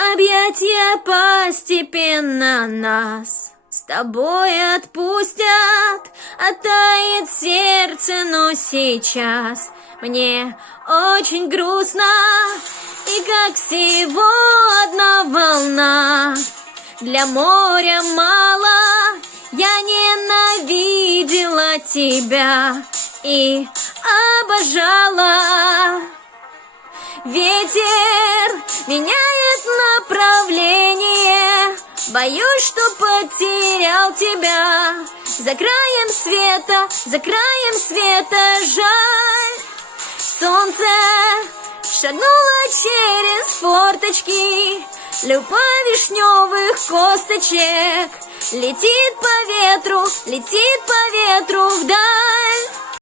Объятия постепенно нас с тобой отпустят, оттает сердце, но сейчас мне очень грустно. И как всего одна волна, для моря мало. Я ненавидела тебя и обожала. Ветер меняет направление, боюсь, что потерял тебя. За краем света жаль. Солнце шагнуло через форточки, любовь вишневых косточек летит по ветру вдаль.